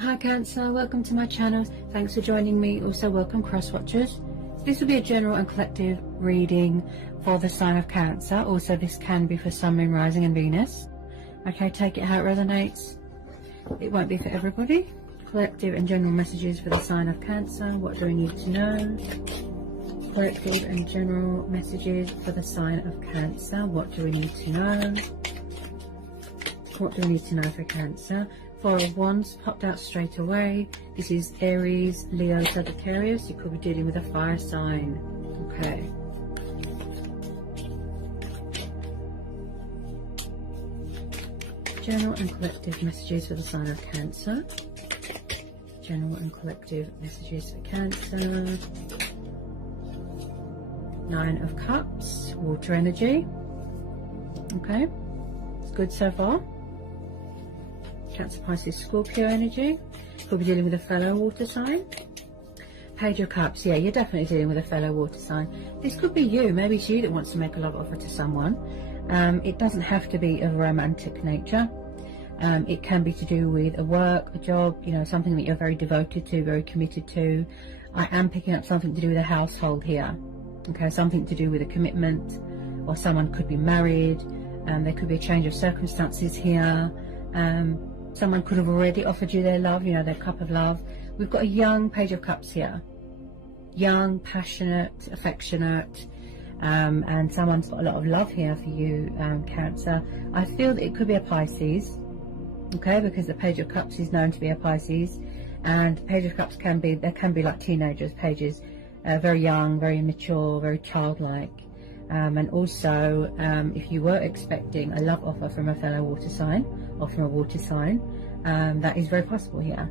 Hi Cancer, welcome to my channel. Thanks for joining me. Also welcome cross watchers. This will be a general and collective reading for the sign of Cancer. Also this can be for Sun, Moon, Rising and Venus. Okay, take it how it resonates. It won't be for everybody. Collective and general messages for the sign of Cancer. What do we need to know? Collective and general messages for the sign of Cancer. What do we need to know? What do we need to know for Cancer? Four of Wands popped out straight away. This is Aries, Leo, Sagittarius. You could be dealing with a fire sign. Okay. General and collective messages for the sign of Cancer. General and collective messages for Cancer. Nine of Cups, water energy. Okay, it's good so far. Cancer, Pisces, Scorpio energy. Could be dealing with a fellow water sign. Page of Cups. Yeah, you're definitely dealing with a fellow water sign. This could be you. Maybe it's you that wants to make a love offer to someone. It doesn't have to be of a romantic nature. It can be to do with a work, a job, you know, something that you're very devoted to, very committed to. I am picking up something to do with a household here. Okay, something to do with a commitment, or someone could be married. There could be a change of circumstances here. Someone could have already offered you their love, you know, their cup of love. We've got a young Page of Cups here. Young, passionate, affectionate, and someone's got a lot of love here for you, Cancer. I feel that it could be a Pisces, okay, because the Page of Cups is known to be a Pisces, and Page of Cups can be, there can be like teenagers, pages, very young, very immature, very childlike. And also, if you were expecting a love offer from a fellow water sign or from a water sign, that is very possible here.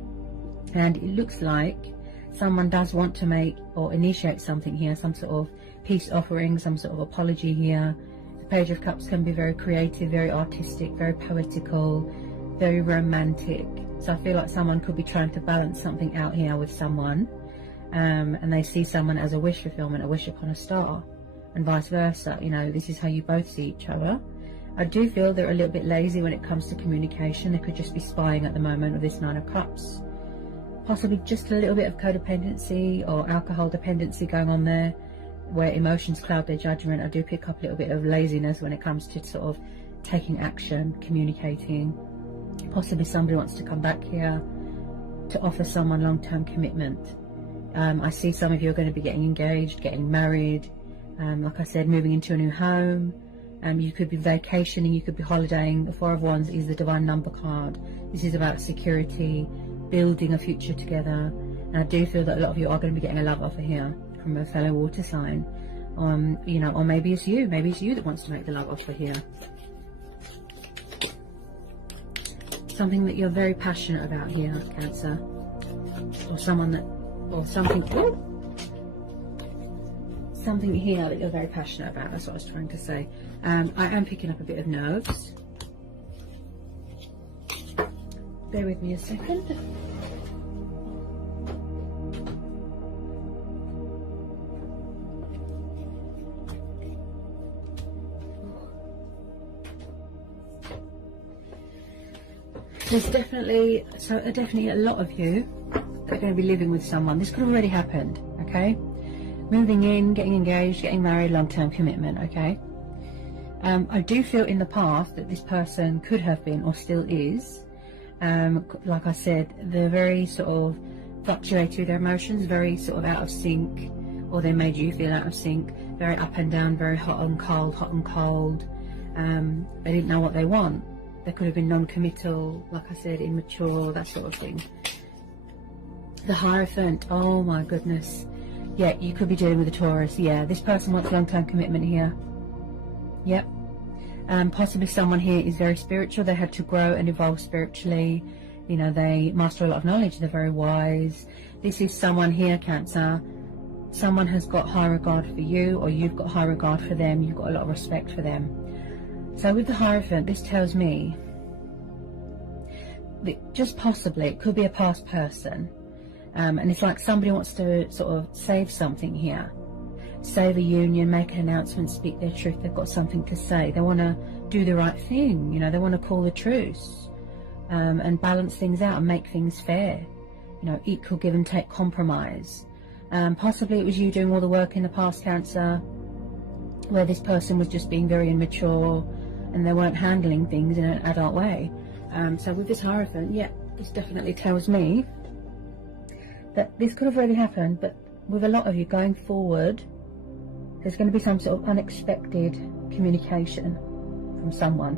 And it looks like someone does want to make or initiate something here, some sort of peace offering, some sort of apology here. The Page of Cups can be very creative, very artistic, very poetical, very romantic. So I feel like someone could be trying to balance something out here with someone, and they see someone as a wish fulfillment, a wish upon a star. And vice versa, you know, this is how you both see each other. I do feel they're a little bit lazy when it comes to communication. They could just be spying at the moment with this Nine of Cups. Possibly just a little bit of codependency or alcohol dependency going on there, where emotions cloud their judgment. I do pick up a little bit of laziness when it comes to sort of taking action, communicating. Possibly somebody wants to come back here to offer someone long-term commitment. I see some of you are going to be getting engaged, getting married. Like I said, moving into a new home. You could be vacationing, you could be holidaying. The Four of Wands is the divine number card. This is about security, building a future together. And I do feel that a lot of you are going to be getting a love offer here from a fellow water sign. You know, or maybe it's you. Maybe it's you that wants to make the love offer here. Something that you're very passionate about here, Cancer. Or someone that, or something. Ooh, something here that you're very passionate about. That's what I was trying to say. I am picking up a bit of nerves. Bear with me a second. There's definitely a lot of you that are going to be living with someone. This could have already happened, okay? Moving in, getting engaged, getting married, long-term commitment, okay? I do feel in the past that this person could have been or still is, like I said, they're very sort of fluctuated with their emotions, very sort of out of sync, or they made you feel out of sync, very up and down, very hot and cold, hot and cold. They didn't know what they want. They could have been non-committal, like I said, immature, that sort of thing. The Hierophant, oh my goodness. Yeah, you could be dealing with a Taurus. Yeah, this person wants long-term commitment here. Yep. Possibly someone here is very spiritual. They had to grow and evolve spiritually. You know, they master a lot of knowledge. They're very wise. This is someone here, Cancer. Someone has got high regard for you, or you've got high regard for them. You've got a lot of respect for them. So with the Hierophant, this tells me that just possibly it could be a past person. And it's like somebody wants to sort of save something here. Save a union, make an announcement, speak their truth. They've got something to say. They want to do the right thing. You know, they want to call the truce. and balance things out and make things fair. You know, equal give and take compromise. Possibly it was you doing all the work in the past, Cancer, where this person was just being very immature and they weren't handling things in an adult way. So with this Hierophant, yeah, this definitely tells me that this could have already happened, but with a lot of you going forward, there's going to be some sort of unexpected communication from someone.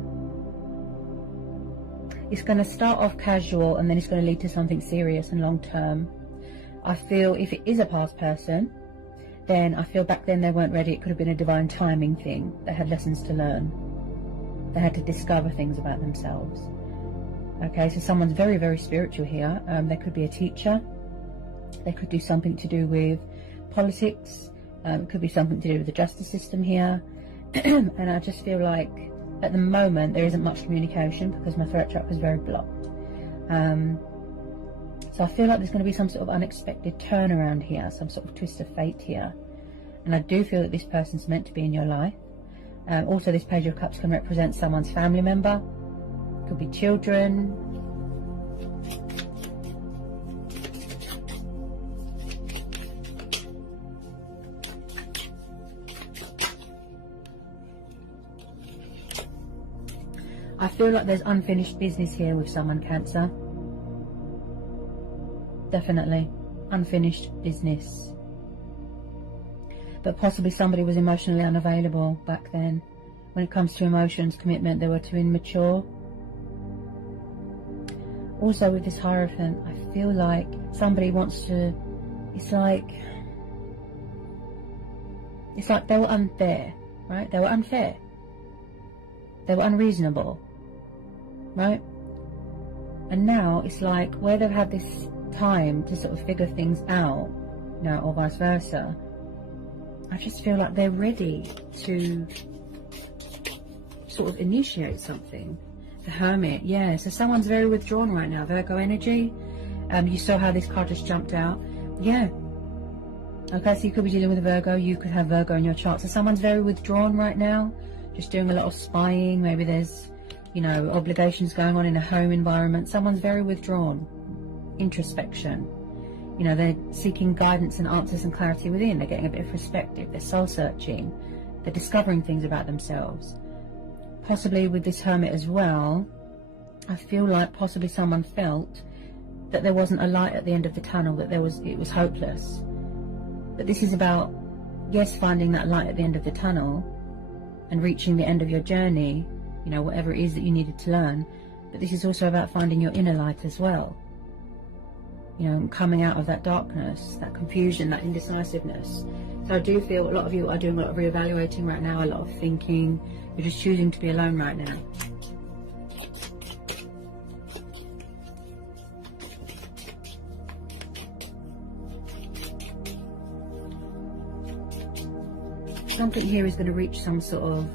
It's going to start off casual and then it's going to lead to something serious and long term. I feel if it is a past person, then I feel back then they weren't ready. It could have been a divine timing thing. They had lessons to learn. They had to discover things about themselves. Okay, so someone's very, very spiritual here. They could be a teacher. They could do something to do with politics. It could be something to do with the justice system here. And I just feel like at the moment there isn't much communication because my throat chakra is very blocked. So I feel like there's going to be some sort of unexpected turnaround here, some sort of twist of fate here. And I do feel that this person's meant to be in your life. Also, this Page of Cups can represent someone's family member. Could be children. I feel like there's unfinished business here with someone, Cancer. Definitely. Unfinished business. But possibly somebody was emotionally unavailable back then. When it comes to emotions, commitment, they were too immature. Also with this Hierophant, I feel like somebody wants to... It's like they were unfair, right? They were unfair. They were unreasonable, right? And now it's like where they've had this time to sort of figure things out, you know, or vice versa, I just feel like they're ready to sort of initiate something. The Hermit, yeah, so someone's very withdrawn right now. Virgo energy. You saw how this card just jumped out. Yeah. Okay, so you could be dealing with a Virgo. You could have Virgo in your chart. So someone's very withdrawn right now, just doing a lot of spying. Maybe there's, you know, obligations going on in a home environment. Someone's very withdrawn. Introspection. You know, they're seeking guidance and answers and clarity within. They're getting a bit of perspective. They're soul searching. They're discovering things about themselves. Possibly with this Hermit as well, I feel like possibly someone felt that there wasn't a light at the end of the tunnel, that it was hopeless. But this is about, yes, finding that light at the end of the tunnel and reaching the end of your journey, you know, whatever it is that you needed to learn. But this is also about finding your inner light as well. You know, and coming out of that darkness, that confusion, that indecisiveness. So I do feel a lot of you are doing a lot of reevaluating right now, a lot of thinking. You're just choosing to be alone right now. Something here is going to reach some sort of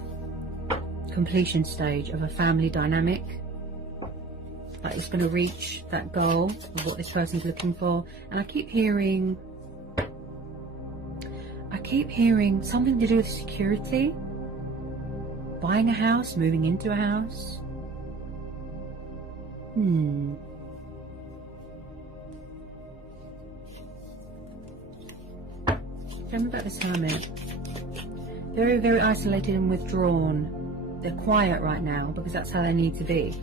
completion stage of a family dynamic. Like it's going to reach that goal of what this person's looking for. And I keep hearing something to do with security. Buying a house, moving into a house. Tell me about this Hermit. Very, very isolated and withdrawn. They're quiet right now because that's how they need to be.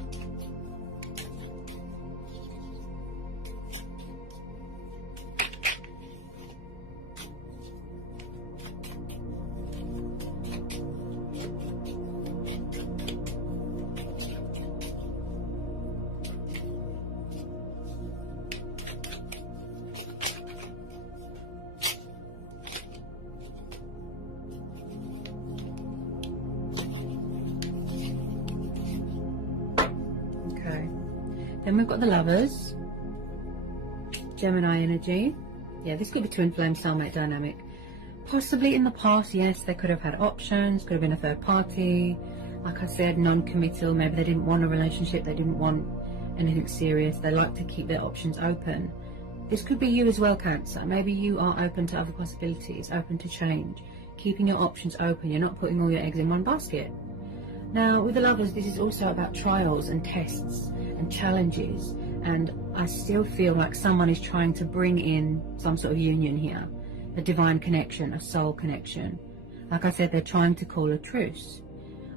Then we've got the Lovers, Gemini energy. Yeah, this could be twin flame soulmate dynamic. Possibly in the past, yes, they could have had options, could have been a third party. Like I said, non-committal. Maybe they didn't want a relationship, they didn't want anything serious. They like to keep their options open. This could be you as well, Cancer. Maybe you are open to other possibilities, open to change, keeping your options open. You're not putting all your eggs in one basket. Now, with the Lovers, this is also about trials and tests and challenges, and I still feel like someone is trying to bring in some sort of union here, a divine connection, a soul connection. Like I said, they're trying to call a truce.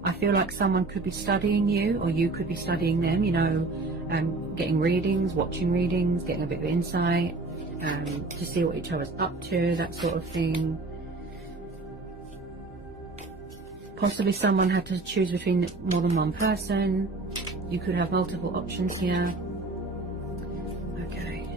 I feel like someone could be studying you, or you could be studying them, you know, getting readings, watching readings, getting a bit of insight, to see what each other's up to, that sort of thing. Possibly someone had to choose between more than one person. You could have multiple options here. Okay.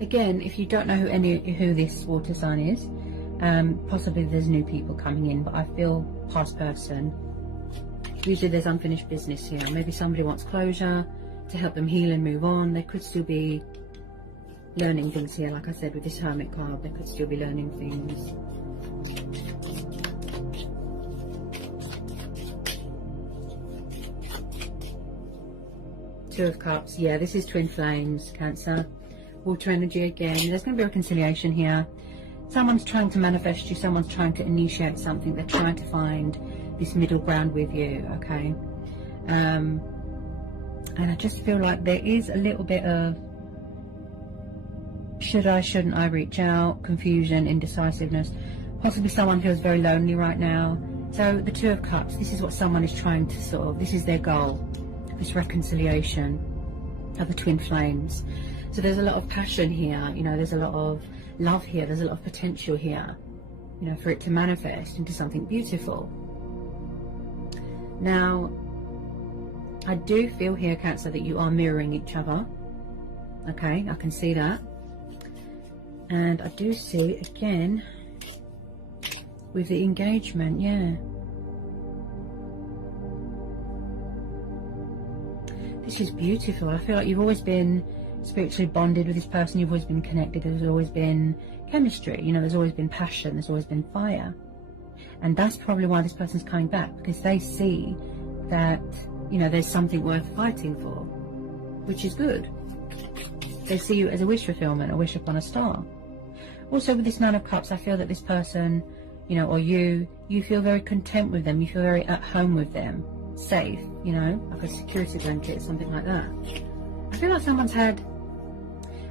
Again, if you don't know who this water sign is, possibly there's new people coming in, but I feel past person. Usually there's unfinished business here. Maybe somebody wants closure to help them heal and move on. They could still be learning things here. Like I said, with this Hermit card, they could still be learning things. Two of Cups. Yeah, this is twin flames, Cancer. Water energy again. There's going to be reconciliation here. Someone's trying to manifest you. Someone's trying to initiate something. They're trying to find this middle ground with you, okay? And I just feel like there is a little bit of should I, shouldn't I reach out, confusion, indecisiveness. Possibly someone feels very lonely right now. So the Two of Cups, this is what someone is trying to sort of, this is their goal, this reconciliation of the twin flames. So there's a lot of passion here, you know, there's a lot of love here, there's a lot of potential here, you know, for it to manifest into something beautiful. Now, I do feel here, Cancer, that you are mirroring each other. Okay, I can see that. And I do see, again, with the engagement, yeah. This is beautiful. I feel like you've always been spiritually bonded with this person. You've always been connected. There's always been chemistry. You know, there's always been passion. There's always been fire. And that's probably why this person's coming back, because they see that, you know, there's something worth fighting for, which is good. They see you as a wish fulfillment, a wish upon a star. Also, with this Nine of Cups, I feel that this person, you know, or you feel very content with them. You feel very at home with them, safe, you know, like a security blanket, something like that. I feel like someone's had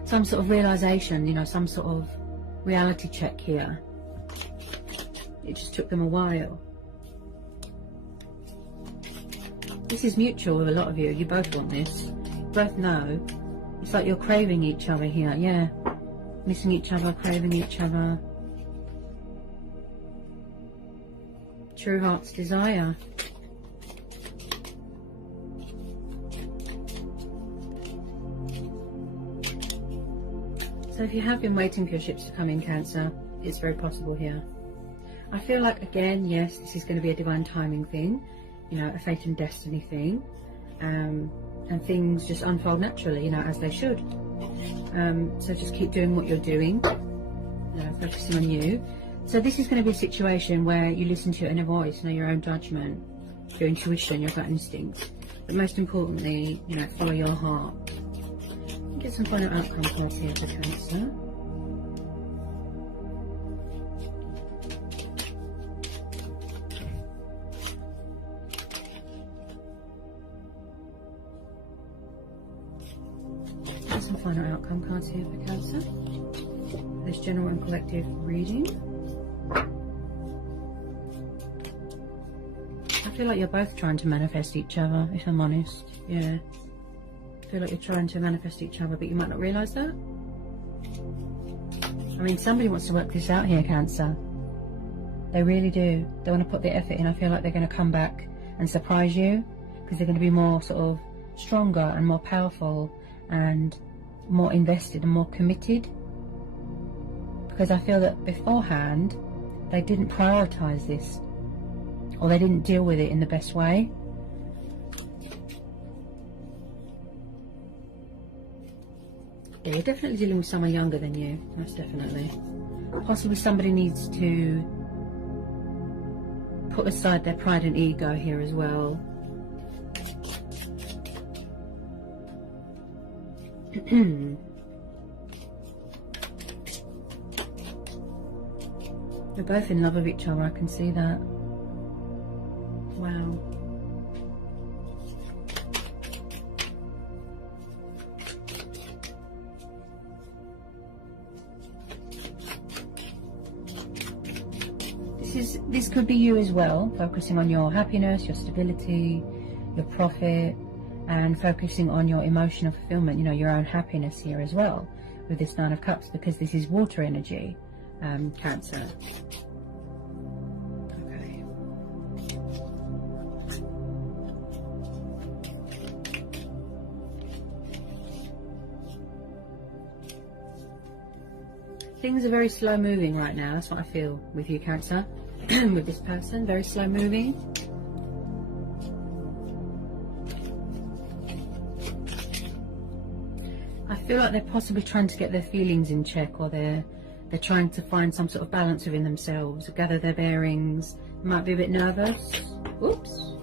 some sort of realization, you know, some sort of reality check here. It just took them a while. This is mutual with a lot of you. You both want this. You both know. It's like you're craving each other here. Yeah. Missing each other, craving each other. True heart's desire. So if you have been waiting for your ships to come in, Cancer, it's very possible here. I feel like, again, yes, this is going to be a divine timing thing, you know, a fate and destiny thing, and things just unfold naturally, you know, as they should. So just keep doing what you're doing, you know, focusing on you. So this is going to be a situation where you listen to your inner voice, you know, your own judgment, your intuition, your gut instinct, but most importantly, you know, follow your heart. Get some final outcome cards here for Cancer. Get some final outcome cards here for Cancer. This general and collective reading. I feel like you're both trying to manifest each other, if I'm honest. Yeah. I feel like you're trying to manifest each other, but you might not realise that. I mean, somebody wants to work this out here, Cancer. They really do. They want to put their effort in. I feel like they're going to come back and surprise you, because they're going to be more sort of stronger and more powerful and more invested and more committed. Because I feel that beforehand, they didn't prioritise this, or they didn't deal with it in the best way. Yeah, you're definitely dealing with someone younger than you, most definitely. Possibly somebody needs to put aside their pride and ego here as well. They're both in love with each other, I can see that. Wow. This could be you as well, focusing on your happiness, your stability, your profit, and focusing on your emotional fulfillment, you know, your own happiness here as well with this Nine of Cups, because this is water energy, Cancer. Okay. Things are very slow moving right now. That's what I feel with you, Cancer. With this person, very slow moving. I feel like they're possibly trying to get their feelings in check, or they're trying to find some sort of balance within themselves, gather their bearings. Might be a bit nervous. Oops.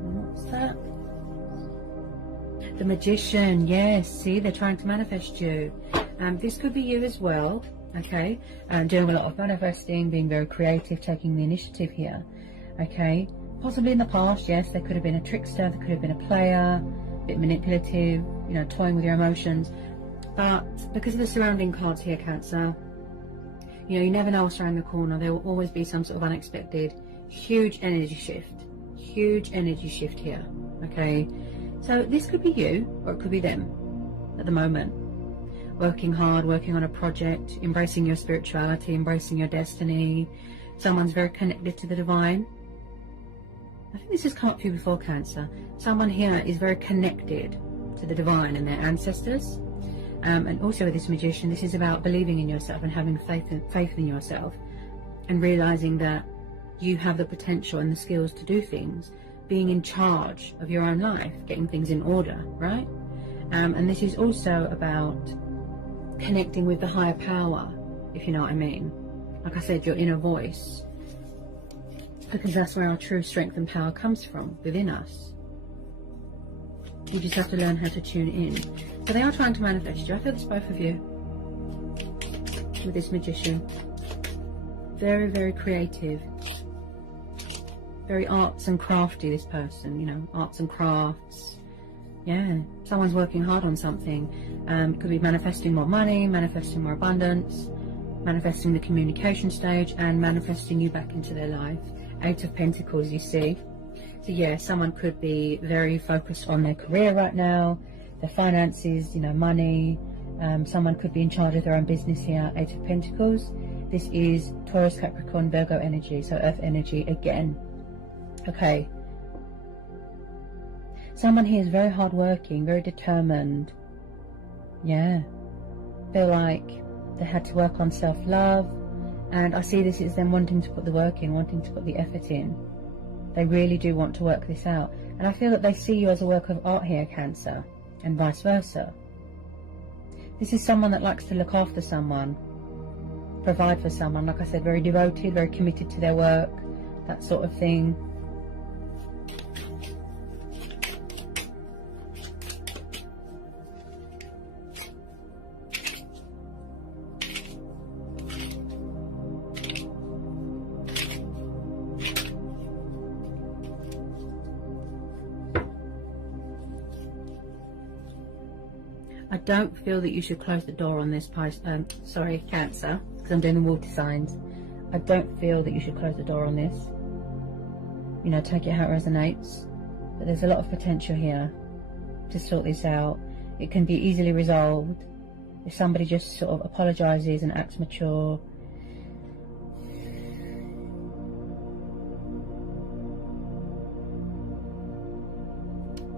What's that? The Magician. Yes, see, they're trying to manifest you. This could be you as well. Okay, doing a lot of manifesting, being very creative, taking the initiative here. Okay, possibly in the past, yes, there could have been a trickster, there could have been a player, a bit manipulative, you know, toying with your emotions. But because of the surrounding cards here, Cancer, you know, you never know what's around the corner. There will always be some sort of unexpected, huge energy shift here. Okay, so this could be you, or it could be them at the moment. Working hard, working on a project, embracing your spirituality, embracing your destiny. Someone's very connected to the divine. I think this has come up for you before, Cancer. Someone here is very connected to the divine and their ancestors. And also with this Magician, this is about believing in yourself and having faith in yourself, and realizing that you have the potential and the skills to do things, being in charge of your own life, getting things in order, right? And this is also about connecting with the higher power, if you know what I mean. Like I said, your inner voice, because that's where our true strength and power comes from, within us. You just have to learn how to tune in. So they are trying to manifest you. I feel it's both of you with this Magician. Very, very creative, very arts and crafty, this person, you know, arts and crafts. Yeah, someone's working hard on something. Could be manifesting more money, manifesting more abundance, manifesting the communication stage, and manifesting you back into their life. Eight of Pentacles, you see. So yeah, someone could be very focused on their career right now, their finances, you know, money. Someone could be in charge of their own business here. Eight of Pentacles. This is Taurus, Capricorn, Virgo energy, so earth energy again. Okay. Someone here is very hardworking, very determined. Yeah. Feel like they had to work on self-love. And I see this as them wanting to put the work in, wanting to put the effort in. They really do want to work this out. And I feel that they see you as a work of art here, Cancer, and vice versa. This is someone that likes to look after someone, provide for someone. Like I said, very devoted, very committed to their work, that sort of thing. I don't feel that you should close the door on this, Cancer, because I'm doing the water signs. I don't feel that you should close the door on this. You know, take it how it resonates. But there's a lot of potential here to sort this out. It can be easily resolved if somebody just sort of apologises and acts mature.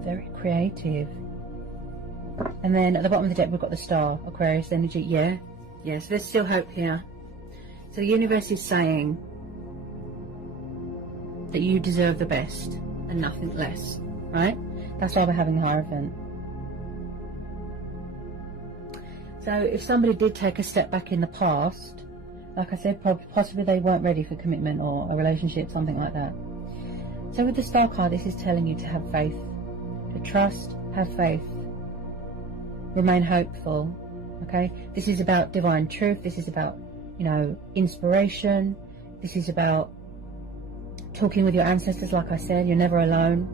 Very creative. And then at the bottom of the deck we've got the star, Aquarius energy. Yeah, so there's still hope here. So the universe is saying that you deserve the best and nothing less, right? That's why we're having the Hierophant. So if somebody did take a step back in the past, like I said, possibly they weren't ready for commitment or a relationship, something like that. So with the star card, this is telling you to have faith, to trust, have faith. Remain hopeful. Okay, this is about divine truth. This is about, you know, inspiration. This is about talking with your ancestors. Like I said, you're never alone.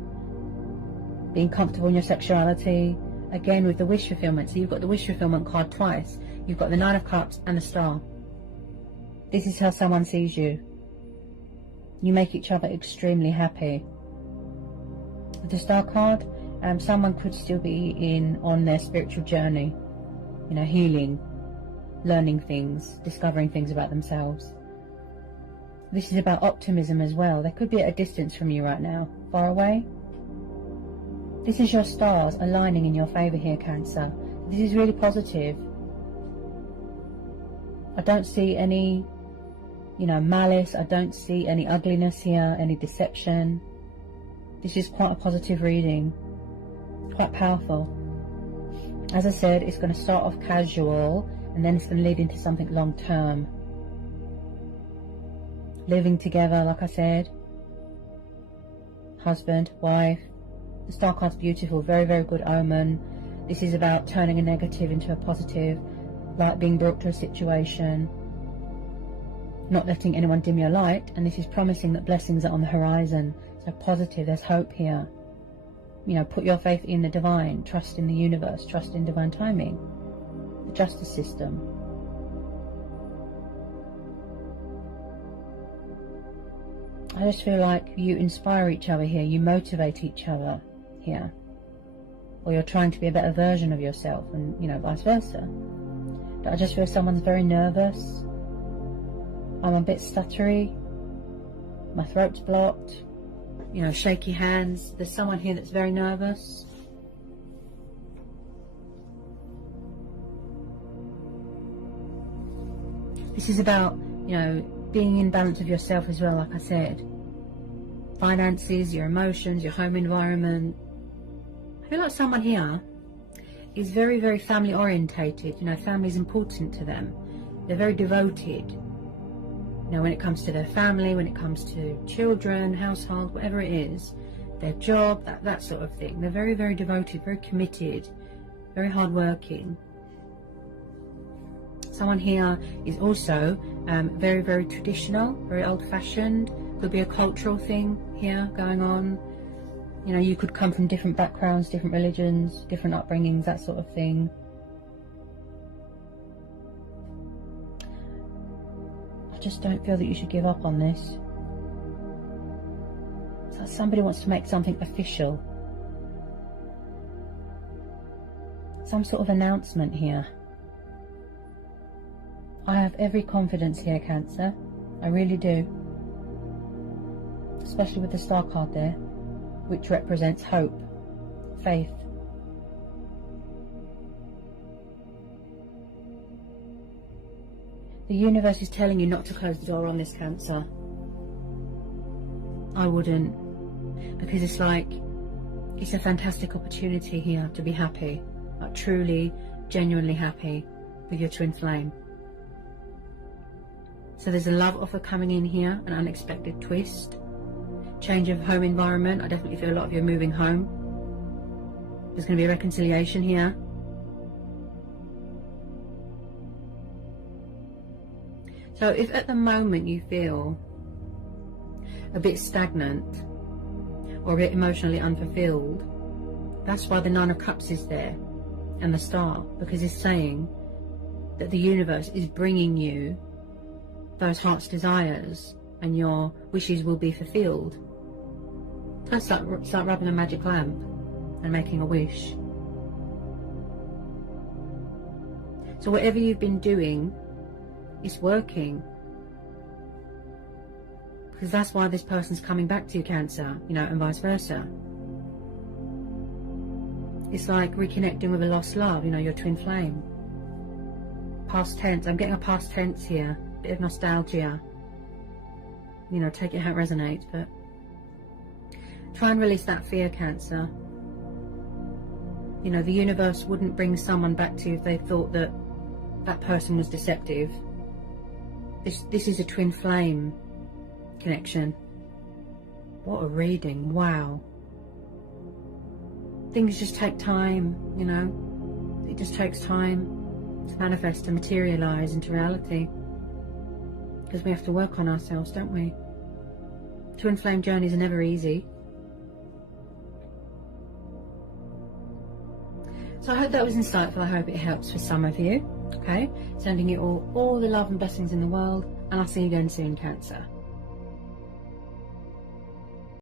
Being comfortable in your sexuality. Again, with the wish fulfillment. So you've got the wish fulfillment card twice. You've got the Nine of Cups and the Star. This is how someone sees you. You make each other extremely happy. With the Star card, someone could still be on their spiritual journey. You know, healing, learning things, discovering things about themselves. This is about optimism as well. They could be at a distance from you right now, far away. This is your stars aligning in your favour here, Cancer. This is really positive. I don't see any, you know, malice. I don't see any ugliness here, any deception. This is quite a positive reading, quite powerful. As I said, it's going to start off casual and then it's going to lead into something long term. Living together, like I said. Husband, wife. The Star card's beautiful, very, very good omen. This is about turning a negative into a positive, light being brought to a situation, not letting anyone dim your light, and this is promising that blessings are on the horizon. So positive, there's hope here. You know, put your faith in the divine, trust in the universe, trust in divine timing, the justice system. I just feel like you inspire each other here, you motivate each other here, or you're trying to be a better version of yourself, and, you know, vice versa. But I just feel someone's very nervous. I'm a bit stuttery, my throat's blocked, you know, shaky hands. There's someone here that's very nervous. This is about, you know, being in balance with yourself as well, like I said. Finances, your emotions, your home environment. I feel like someone here is very, very family orientated. You know, family is important to them. They're very devoted. You know, when it comes to their family, when it comes to children, household, whatever it is, their job, that sort of thing. They're very, very devoted, very committed, very hardworking. Someone here is also very, very traditional, very old-fashioned. Could be a cultural thing here going on. You know, you could come from different backgrounds, different religions, different upbringings, that sort of thing. I just don't feel that you should give up on this. It's like somebody wants to make something official. Some sort of announcement here. I have every confidence here, Cancer. I really do. Especially with the Star card there, which represents hope, faith. The universe is telling you not to close the door on this, Cancer. I wouldn't, because it's like, it's a fantastic opportunity here to be happy, like truly, genuinely happy with your twin flame. So there's a love offer coming in here, an unexpected twist. Change of home environment. I definitely feel a lot of you are moving home. There's going to be a reconciliation here. So if at the moment you feel a bit stagnant or a bit emotionally unfulfilled, that's why the Nine of Cups is there and the Star, because it's saying that the universe is bringing you those heart's desires and your wishes will be fulfilled. It's like rubbing a magic lamp and making a wish. So whatever you've been doing, it's working. Because that's why this person's coming back to you, Cancer, you know, and vice versa. It's like reconnecting with a lost love, you know, your twin flame. Past tense. I'm getting a past tense here. Bit of nostalgia. You know, take it how it resonates, but try and release that fear, Cancer. You know, the universe wouldn't bring someone back to you if they thought that that person was deceptive. This is a twin flame connection. What a reading, wow. Things just take time, you know. it just takes time to manifest, to materialise into reality. Because we have to work on ourselves, don't we? Twin flame journeys are never easy. So I hope that was insightful. I hope it helps for some of you. Okay, sending you all the love and blessings in the world, and I'll see you again soon, Cancer.